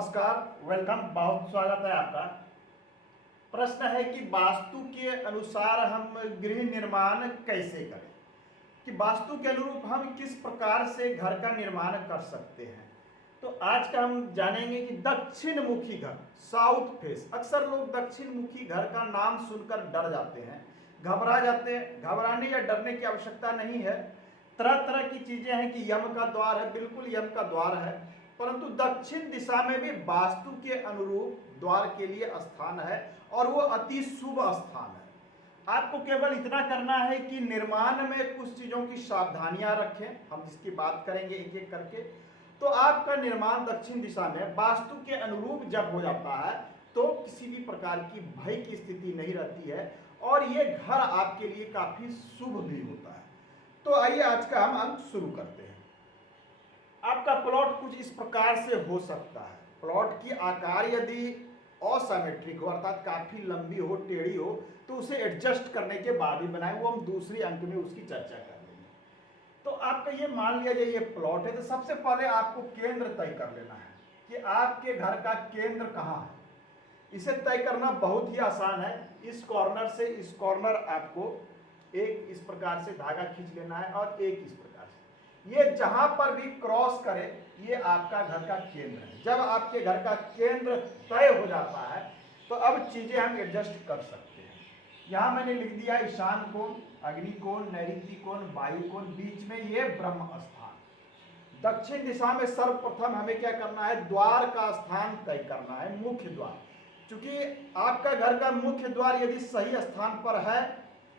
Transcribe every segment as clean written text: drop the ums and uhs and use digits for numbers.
नमस्कार, वेलकम, बहुत स्वागत है आपका। प्रश्न है कि वास्तु के अनुसार हम गृह निर्माण कैसे करें, कि वास्तु के अनुरूप हम किस प्रकार से घर का निर्माण कर सकते हैं। तो आज का हम जानेंगे कि दक्षिण मुखी घर, साउथ फेस। अक्सर लोग दक्षिण मुखी घर का नाम सुनकर डर जाते हैं, घबरा जाते हैं। घबराने या डरने की आवश्यकता नहीं है। तरह तरह की चीजें हैं कि यम का द्वार है, बिल्कुल यम का द्वार है, परंतु दक्षिण दिशा में भी वास्तु के अनुरूप द्वार के लिए स्थान है और वो अति शुभ स्थान है। आपको केवल इतना करना है कि निर्माण में कुछ चीजों की सावधानियां रखें, हम जिसकी बात करेंगे एक एक करके। तो आपका निर्माण दक्षिण दिशा में वास्तु के अनुरूप जब हो जाता है तो किसी भी प्रकार की भय की स्थिति नहीं रहती है और ये घर आपके लिए काफी शुभ भी होता है। तो आइए आज का हम अंक शुरू करते हैं। आपका प्लॉट कुछ इस प्रकार से हो सकता है। प्लॉट की आकार यदि असिमेट्रिक हो, अर्थात काफी लंबी हो, टेढ़ी हो, तो उसे एडजस्ट करने के बाद ही बनाए, वो हम दूसरे अंक में उसकी चर्चा कर लेंगे। तो आपका ये मान लिया जाए ये प्लॉट है, तो सबसे पहले आपको केंद्र तय कर लेना है कि आपके घर का केंद्र कहाँ है। इसे तय करना बहुत ही आसान है। इस कॉर्नर से इस कॉर्नर आपको एक इस प्रकार से धागा खींच लेना है और एक इस प्रकार से, ये जहां पर भी क्रॉस करे ये आपका घर का केंद्र है। जब आपके घर का केंद्र तय हो जाता है तो अब चीजें हम एडजस्ट कर सकते हैं। यहां मैंने लिख दिया ईशान कोण, अग्नि कोण, नैऋत्य कोण, वायु कोण, बीच में ये ब्रह्म स्थान। दक्षिण दिशा में सर्वप्रथम हमें क्या करना है, द्वार का स्थान तय करना है, मुख्य द्वार। क्योंकि आपका घर का मुख्य द्वार यदि सही स्थान पर है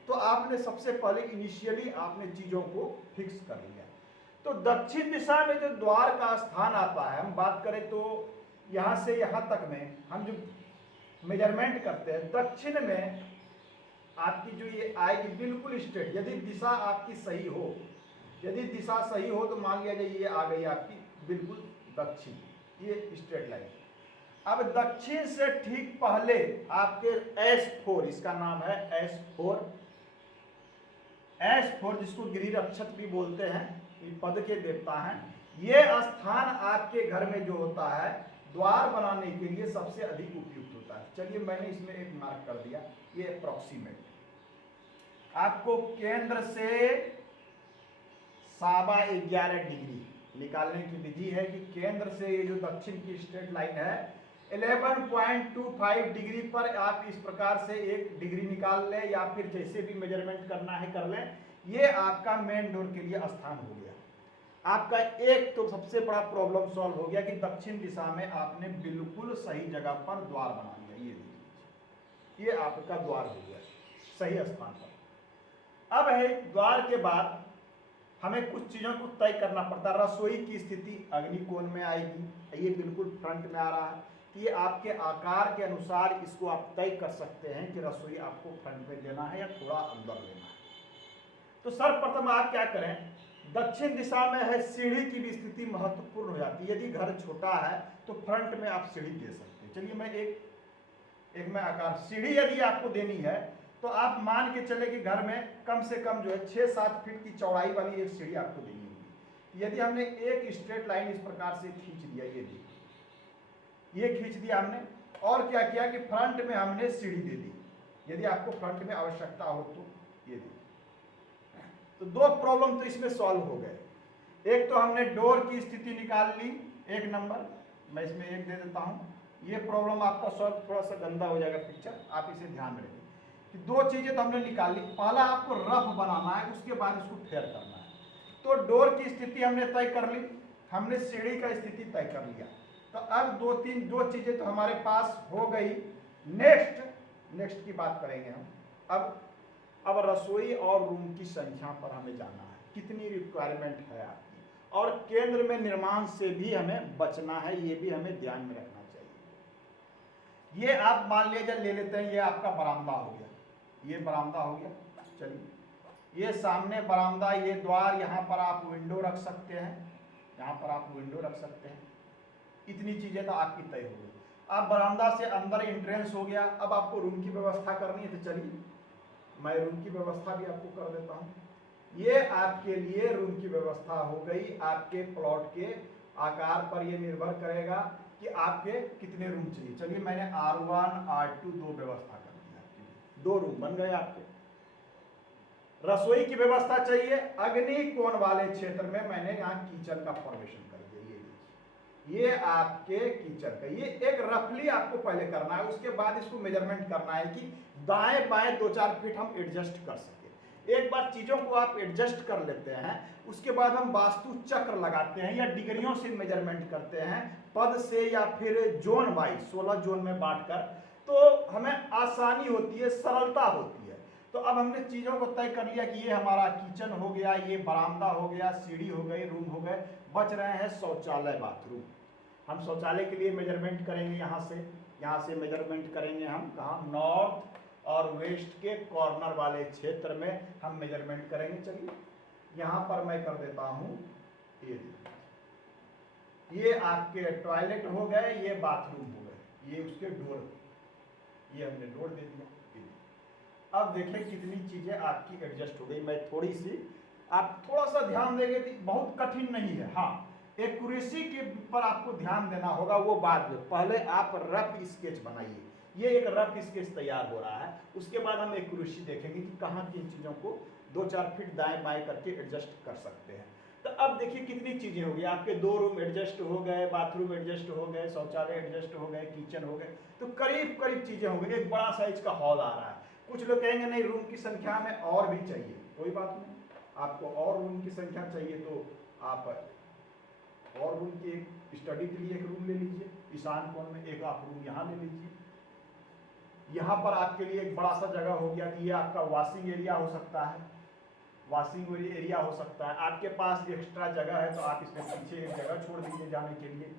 तो आपने सबसे पहले इनिशियली आपने चीजों को फिक्स कर लिया। तो दक्षिण दिशा में जो द्वार का स्थान आता है, हम बात करें तो यहां से यहां तक में हम जो मेजरमेंट करते हैं, दक्षिण में आपकी जो ये आएगी बिल्कुल स्ट्रेट, यदि दिशा आपकी सही हो, यदि दिशा सही हो तो मान लिया जाए ये आ गई आपकी बिल्कुल दक्षिण, ये स्ट्रेट लाइन। अब दक्षिण से ठीक पहले आपके S4, इसका नाम है S4, S4 जिसको गिरि रक्षक भी बोलते हैं, ये पद के देवता हैं। ये स्थान आपके घर में जो होता है द्वार बनाने के लिए सबसे अधिक उपयुक्त होता है। चलिए मैंने इसमें एक मार्क कर दिया, ये अप्रोक्सीमेट। आपको केंद्र से 11.25 डिग्री निकालने की विधि है कि केंद्र से ये जो दक्षिण की स्ट्रेट लाइन है 11.25 डिग्री पर आप इस प्रकार से 1 डिग्री निकाल लें या फिर जैसे भी मेजरमेंट करना है कर लें। ये आपका मेन डोर के लिए स्थान हो गया। आपका एक तो सबसे बड़ा प्रॉब्लम सॉल्व हो गया कि दक्षिण दिशा में आपने बिल्कुल सही जगह पर द्वार बना लिया। ये देखिए, ये आपका द्वार हो गया सही स्थान पर। अब है द्वार के बाद हमें कुछ चीजों को तय करना पड़ता है। रसोई की स्थिति अग्निकोण में आएगी, ये बिल्कुल फ्रंट में आ रहा है कि ये आपके आकार के अनुसार इसको आप तय कर सकते हैं कि रसोई आपको फ्रंट में देना है या थोड़ा अंदर लेना है। तो सर्वप्रथम आप क्या करें, दक्षिण दिशा में है, सीढ़ी की भी स्थिति महत्वपूर्ण हो जाती है। यदि घर छोटा है तो फ्रंट में आप सीढ़ी दे सकते हैं। चलिए मैं एक में आकार सीढ़ी यदि आपको देनी है तो आप मान के चले कि घर में कम से कम जो है 6-7 फीट की चौड़ाई वाली एक सीढ़ी आपको देनी होगी। यदि हमने एक स्ट्रेट लाइन इस प्रकार से खींच दिया, ये देखिए ये खींच दिया हमने, और क्या किया कि फ्रंट में हमने सीढ़ी दे दी। यदि आपको फ्रंट में आवश्यकता हो तो ये देखिए, तो दो प्रॉब्लम तो इसमें सॉल्व हो गए। एक तो हमने डोर की स्थिति निकाल ली, एक नंबर, मैं इसमें एक दे देता हूं। ये प्रॉब्लम आपका सॉल्व, थोड़ा सा गंदा हो जाएगा पिक्चर, आप इसे ध्यान रखें कि दो चीजें तो हमने निकाल ली। पहला आपको रफ बनाना है, उसके बाद इसको फेयर करना है। तो डोर की स्थिति हमने तय कर ली, हमने सीढ़ी का स्थिति तय कर लिया। तो अब दो चीजें तो हमारे पास हो गई। नेक्स्ट की बात करेंगे हम। अब रसोई और रूम की संख्या पर हमें जाना है, कितनी रिक्वायरमेंट है आपकी, और केंद्र में निर्माण से भी हमें बचना है, ये भी हमें ध्यान में रखना चाहिए। ये आप मान लीजिए ले लेते हैं, ये आपका बरामदा हो गया, ये बरामदा हो गया। चलिए ये सामने बरामदा, ये द्वार, यहाँ पर आप विंडो रख सकते हैं, यहाँ पर आप विंडो रख सकते हैं। इतनी चीजें तो आपकी तय हो गई। अब बरामदा से अंदर एंट्रेंस हो गया। अब आपको रूम की व्यवस्था करनी है, तो चलिए मैं रूम की व्यवस्था भी आपको कर देता हूं। ये आपके लिए रूम की व्यवस्था हो गई। आपके प्लॉट के आकार पर ये निर्भर करेगा कि आपके कितने रूम चाहिए। चलिए मैंने R1 R2 दो व्यवस्था कर दी आपके लिए, 2 रूम बन गए आपके। रसोई की व्यवस्था चाहिए, अग्नि कोण वाले क्षेत्र में मैंने यहाँ किचन का फॉर्मेशन कर दिया। ये देखिए, ये आपके किचन का, ये एक रफली आपको पहले करना है, उसके बाद इसको मेजरमेंट करना है कि दाएं बाएं 2-4 फीट हम एडजस्ट कर सके। एक बार चीजों को आप एडजस्ट कर लेते हैं, उसके बाद हम वास्तु चक्र लगाते हैं या डिग्रियों से मेजरमेंट करते हैं, पद से या फिर जोन वाइज 16 जोन में बांटकर, तो हमें आसानी होती है, सरलता होती है। तो अब हमने चीजों को तय कर लिया कि ये हमारा किचन हो गया, ये बरामदा हो गया, सीढ़ी हो गई, रूम हो गए, बच रहे हैं शौचालय बाथरूम। हम शौचालय के लिए मेजरमेंट करेंगे, यहाँ से मेजरमेंट करेंगे हम कहाँ, नॉर्थ और वेस्ट के कॉर्नर वाले क्षेत्र में हम मेजरमेंट करेंगे। चलिए यहाँ पर मैं कर देता हूँ, ये आपके टॉयलेट हो गए, ये बाथरूम हो गए, ये उसके डोर, ये हमने डोर दे दिया। अब देखिए कितनी चीजें आपकी एडजस्ट हो गई। मैं थोड़ी सी, आप थोड़ा सा ध्यान देंगे तो बहुत कठिन नहीं है। हाँ, एक्यूरेसी के पर आपको ध्यान देना होगा, वो बाद में। पहले आप रफ स्केच बनाइए, ये एक रफ स्केच तैयार हो रहा है, उसके बाद हम एक्यूरेसी देखेंगे कि कहाँ किन चीज़ों को 2-4 फीट दाएं बाएं करके एडजस्ट कर सकते हैं। तो अब देखिए कितनी चीज़ें हो गई आपके, 2 रूम एडजस्ट हो गए, बाथरूम एडजस्ट हो गए, शौचालय एडजस्ट हो गए, किचन हो गए, तो करीब करीब चीज़ें हो गई। एक बड़ा साइज का हॉल आ रहा है। कुछ लोग कहेंगे नहीं, रूम की संख्या में और भी चाहिए, कोई बात नहीं, आपको और रूम की संख्या चाहिए तो आप और रूम की, एक स्टडी के लिए एक रूम ले लीजिए, ईशान कोण में एक आप रूम यहाँ ले लीजिए। यहाँ पर आपके लिए एक बड़ा सा जगह हो गया कि ये आपका वॉशिंग एरिया हो सकता है, वॉशिंग एरिया हो सकता है। आपके पास एक्स्ट्रा जगह है तो आप इसमें पीछे एक जगह छोड़ दीजिए जाने के लिए।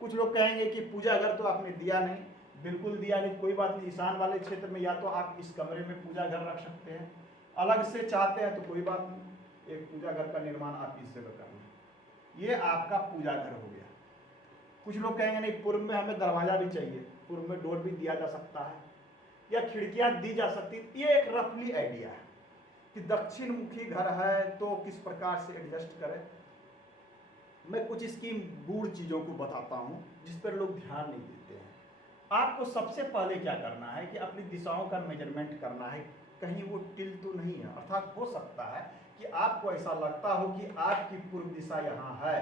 कुछ लोग कहेंगे कि पूजा घर तो आपने दिया नहीं, बिल्कुल दिया नहीं, कोई बात नहीं, ईशान वाले क्षेत्र में या तो आप इस कमरे में पूजा घर रख सकते हैं, अलग से चाहते हैं तो कोई बात नहीं, एक पूजा घर का निर्माण आप इस जगह कर लें। ये आपका पूजा घर हो गया। कुछ लोग कहेंगे नहीं, पूर्व में हमें दरवाजा भी चाहिए, पूर्व में डोर भी दिया जा सकता है या खिड़कियां दी जा सकती है। ये एक रफली आइडिया है कि दक्षिण मुखी घर है तो किस प्रकार से एडजस्ट करें। मैं कुछ इसकी गूढ़ चीज़ों को बताता हूँ जिस पर लोग ध्यान नहीं देते हैं। आपको सबसे पहले क्या करना है कि अपनी दिशाओं का मेजरमेंट करना है, कहीं वो टिल तो नहीं है। अर्थात हो सकता है कि आपको ऐसा लगता हो कि आपकी पूर्व दिशा यहाँ है,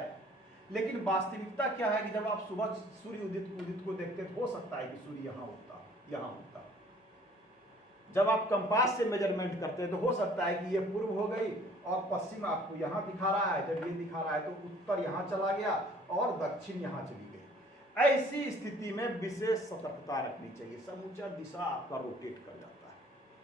लेकिन वास्तविकता क्या है कि जब आप सुबह सूर्य उदित को देखते तो हो सकता है कि सूर्य यहाँ उगता, यहाँ उगता। जब आप कंपास से मेजरमेंट करते हैं तो हो सकता है कि ये पूर्व हो गई और पश्चिम आपको यहाँ दिखा रहा है, जब ये दिखा रहा है तो उत्तर यहाँ चला गया और दक्षिण यहाँ चली गई। ऐसी स्थिति में विशेष सतर्कता रखनी चाहिए, समूचा दिशा आपका रोटेट कर जाता है।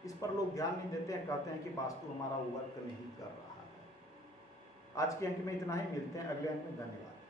इस पर लोग ध्यान नहीं देते हैं, कहते हैं कि वास्तु हमारा वर्क नहीं कर रहा है। आज के अंक में इतना ही, मिलते हैं अगले अंक में। धन्यवाद।